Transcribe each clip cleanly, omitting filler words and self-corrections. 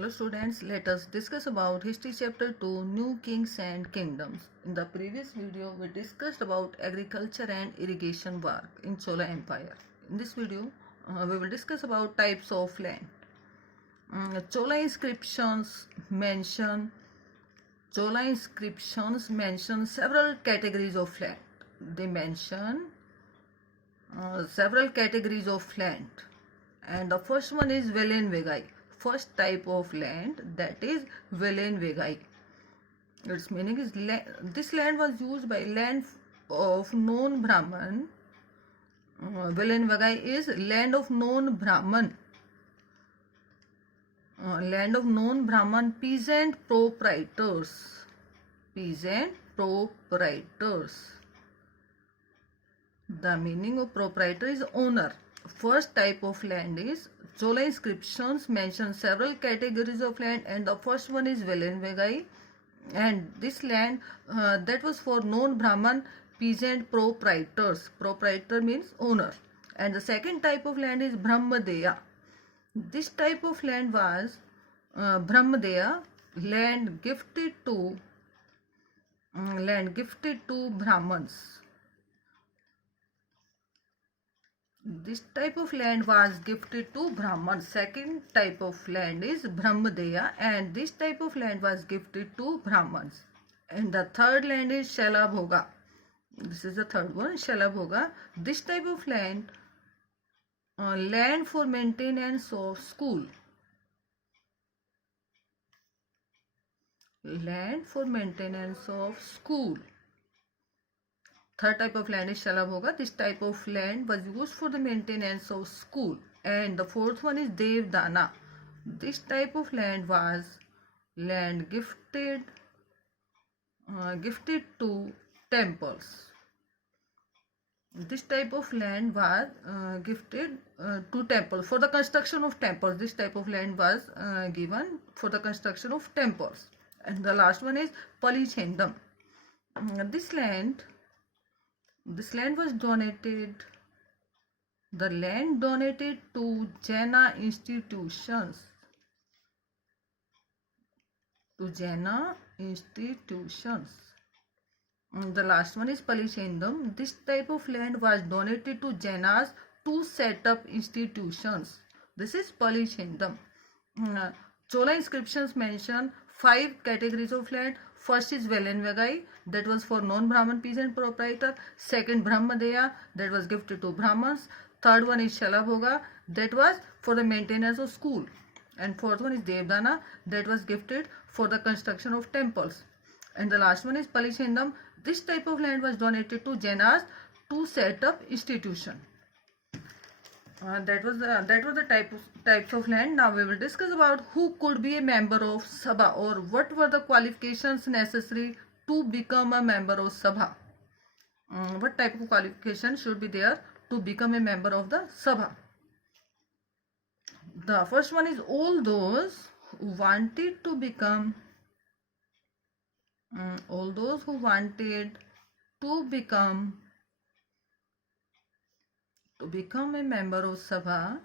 Hello students, let us discuss about History Chapter 2, New Kings and Kingdoms. In the previous video, we discussed about agriculture and irrigation work in Chola Empire. In this video, we will discuss about types of land. Chola inscriptions mention several categories of land. They mention several categories of land, and the first one is Velen Vegai. First type of land, that is Velen Vegai. Its meaning is this land was used by land of known Brahman. Velen Vegai is land of known Brahman. Land of known Brahman peasant proprietors. Peasant proprietors. The meaning of proprietor is owner. First type of land is Chola inscriptions mention several categories of land, and the first one is Velen Vegai, and this land that was for known Brahman peasant proprietors. Proprietor means owner. And the second type of land is Brahmadeya. This type of land was Brahmadeya, land gifted to Brahmans. This type of land was gifted to Brahmans. Second type of land is Brahmadeya, and this type of land was gifted to Brahmans. And the third land is Shalabhoga. This is the third one, Shalabhoga. This type of land, land for maintenance of school. Land for maintenance of school. Third type of land is Shalabhoga. This type of land was used for the maintenance of school. And the fourth one is Devdana. This type of land was land gifted to temples. This type of land was gifted to temples. For the construction of temples, this type of land was given for the construction of temples. And the last one is Palichendam. This land was donated. The land donated to Jaina institutions. The last one is Palichendam. This type of land was donated to Jainas to set up institutions. This is Palichendam. Chola inscriptions mention 5 categories of land. First is Velen Vegai, that was for non-Brahman peasant proprietor. Second, Brahmadeya, that was gifted to Brahmans. Third one is Shalabhoga, that was for the maintenance of school. And fourth one is Devdana, that was gifted for the construction of temples. And the last one is Palichendam. This type of land was donated to Jainas to set up institution. That was the types of land. Now we will discuss about who could be a member of Sabha, or what were the qualifications necessary to become a member of Sabha. What type of qualifications should be there to become a member of the Sabha? The first one is all those who wanted to become a member of Sabha.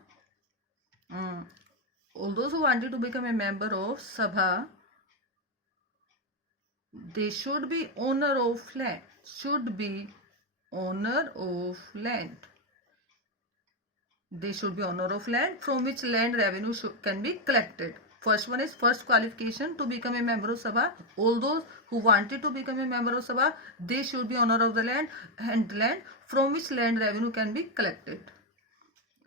All those who wanted to become a member of Sabha, they should be owner of land. They should be owner of land from which land revenue can be collected. First one is first qualification to become a member of Sabha. All those who wanted to become a member of Sabha, they should be owner of the land and land from which land revenue can be collected.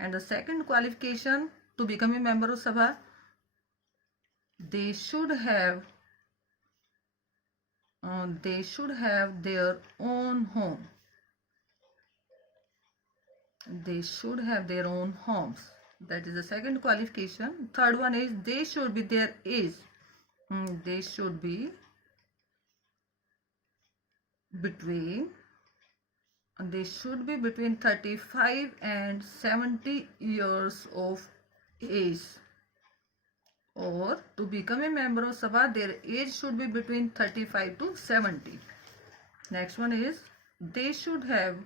And the second qualification to become a member of Sabha, they should have their own home. They should have their own homes. That is the second qualification. Third one is they should be their age. They should be between 35 and 70 years of age. Or to become a member of Sabha, their age should be between 35 to 70. Next one is they should have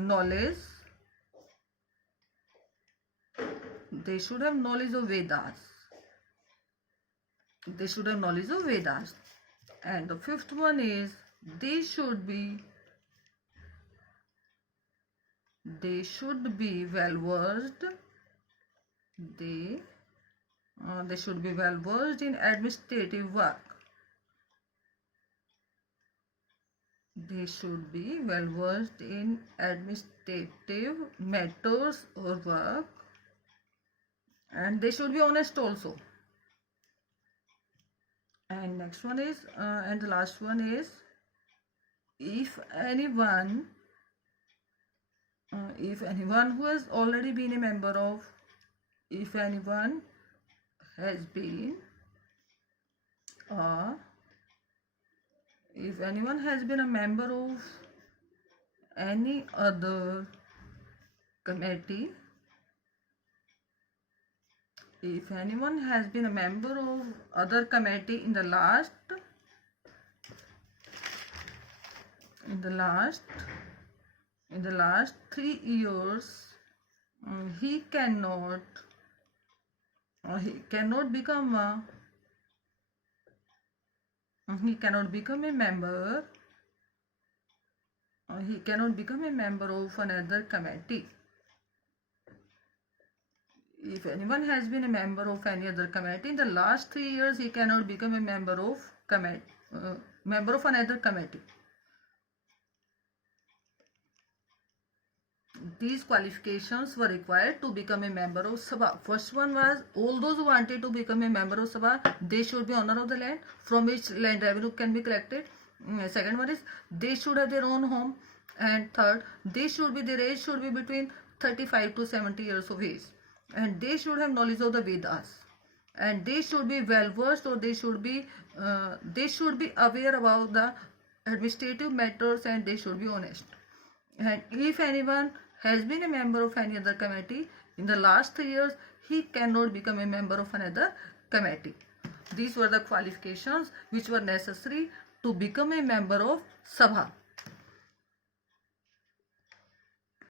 knowledge they should have knowledge of Vedas. They should have knowledge of Vedas. And the fifth one is they should be well versed. They should be well versed in administrative work. They should be well versed in administrative matters or work, and they should be honest also. And next one is and the last one is if anyone who has already been a member of, if anyone has been a member of any other committee, if anyone has been a member of other committee in the last 3 years, he cannot become a member. He cannot become a member of another committee. If anyone has been a member of any other committee in the last 3 years, he cannot become a member of another committee. These qualifications were required to become a member of Sabha. First one was all those who wanted to become a member of Sabha, they should be owner of the land from which land revenue can be collected. Second one is they should have their own home. And third, their age should be between 35 to 70 years of age. And they should have knowledge of the Vedas. And they should be well versed, or they should be aware about the administrative matters, and they should be honest. And if anyone has been a member of any other committee in the last 3 years, he cannot become a member of another committee. These were the qualifications which were necessary to become a member of Sabha.